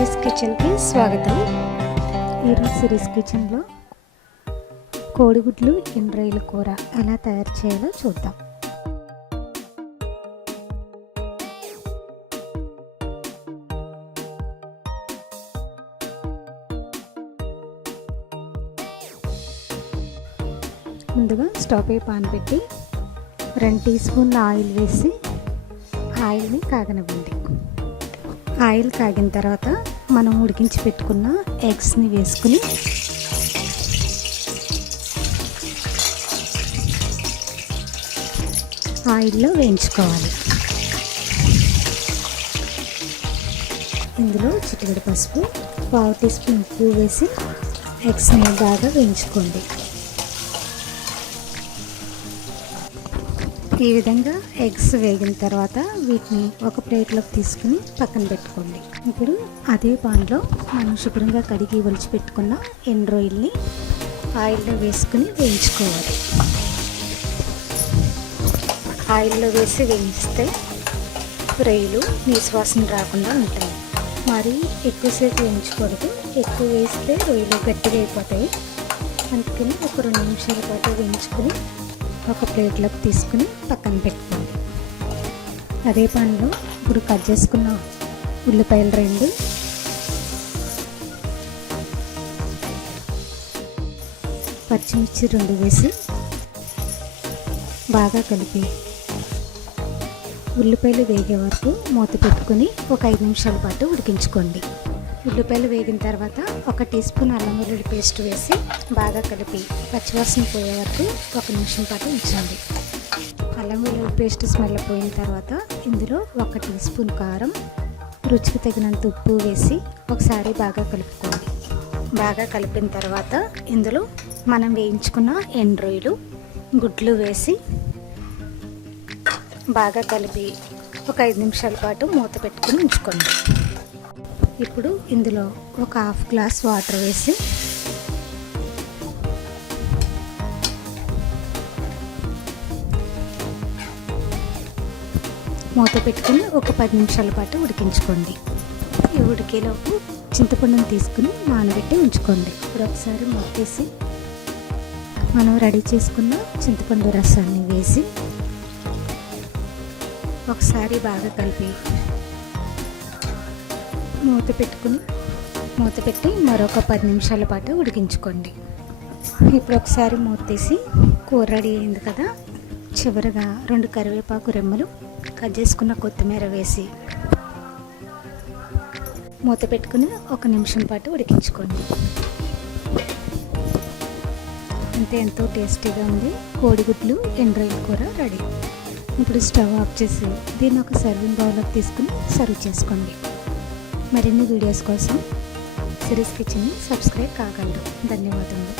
Series కిచెన్కి స్వాగతం. ఈరోజు సిరీస్ కిచెన్లో కోడిగుడ్లు ఎండ్రాయిల కూర ఎలా తయారు చేయాలో చూద్దాం. ముందుగా స్టవ్ పై పాన్ పెట్టి 2 టీ స్పూన్ల ఆయిల్ వేసి ఆయిల్ని కాగనివ్వండి. ఆయిల్ కాగిన తర్వాత మనం ఉడికించి పెట్టుకున్న ఎగ్స్ని వేసుకుని ఆయిల్లో వేయించుకోవాలి. ఇందులో చిటికెడు పసుపు, 1/2 టీ స్పూన్ ఉప్పు వేసి ఎగ్స్ని బాగా వేయించుకోండి. ఈ విధంగా ఎగ్స్ వేగిన తర్వాత వీటిని ఒక ప్లేట్లోకి తీసుకుని పక్కన పెట్టుకోండి. ఇప్పుడు అదే పాన్లో మనం శుభ్రంగా కడిగి ఒలిచి పెట్టుకున్న ఎండ్రాయిల్ని ఆయిల్లో వేసుకుని వేయించుకోవాలి. ఆయిల్లో వేసి వేయిస్తే రొయ్యలు నీసువాసన రాకుండా ఉంటాయి. మరి ఎక్కువసేపు వేయించకూడదు, ఎక్కువ వేస్తే రొయ్యలు గట్టిగా అయిపోతాయి. అందుకని ఒక 2 నిమిషాల పాటు వేయించుకుని ఒక ప్లేట్లోకి తీసుకుని పక్కన పెట్టుకోండి. అదే పాన్లో ఇప్పుడు కట్ చేసుకున్న ఉల్లిపాయలు 2, పచ్చిమిర్చి 2 వేసి బాగా కలిపి ఉల్లిపాయలు వేగే వరకు మూత పెట్టుకుని ఒక 5 నిమిషాల పాటు ఉడికించుకోండి. ఉల్లిపాయలు వేగిన తర్వాత 1 టీ స్పూన్ అల్లం వెల్లుల్లి పేస్ట్ వేసి బాగా కలిపి పచ్చివాసన పోయే వరకు 1 నిమిషం పాటు ఉంచండి. అల్లం వెల్లుల్లి పేస్ట్ స్మెల్ పోయిన తర్వాత ఇందులో 1 టీ స్పూన్ కారం, రుచికి తగినంత ఉప్పు వేసి ఒకసారి బాగా కలుపుకోండి. బాగా కలిపిన తర్వాత ఇందులో మనం వేయించుకున్న ఎండ్రాయిలు, గుడ్లు వేసి బాగా కలిపి ఒక 5 నిమిషాల పాటు మూత పెట్టుకుని ఉంచుకోండి. ఇప్పుడు ఇందులో ఒక 1/2 గ్లాస్ వాటర్ వేసి మూత పెట్టుకుని ఒక 10 నిమిషాల పాటు ఉడికించుకోండి. ఈ ఉడికేలోపు చింతపండుని తీసుకుని నానబెట్టి ఉంచుకోండి. ఇప్పుడు ఒకసారి మూతేసి మనం రెడీ చేసుకున్న చింతపండు రసాన్ని వేసి ఒకసారి బాగా కలిపి మూత పెట్టి మరొక 10 నిమిషాల పాటు ఉడికించుకోండి. ఇప్పుడు ఒకసారి మూత తీసి కూర రెడీ అయింది కదా, చివరగా 2 కరివేపాకు రెమ్మలు, కట్ చేసుకున్న కొత్తిమీర వేసి మూత పెట్టుకుని 1 నిమిషం పాటు ఉడికించుకోండి. అంతే, ఎంతో టేస్టీగా ఉంది కోడిగుడ్లు ఎండ్రాయిల కూర రెడీ. ఇప్పుడు స్టవ్ ఆఫ్ చేసి దీన్ని ఒక సర్వింగ్ బౌల్లోకి తీసుకుని సర్వ్ చేసుకోండి. మరిన్ని వీడియోస్ కోసం సిరీస్ కిచెన్ని సబ్స్క్రైబ్ కాగలరు. ధన్యవాదములు.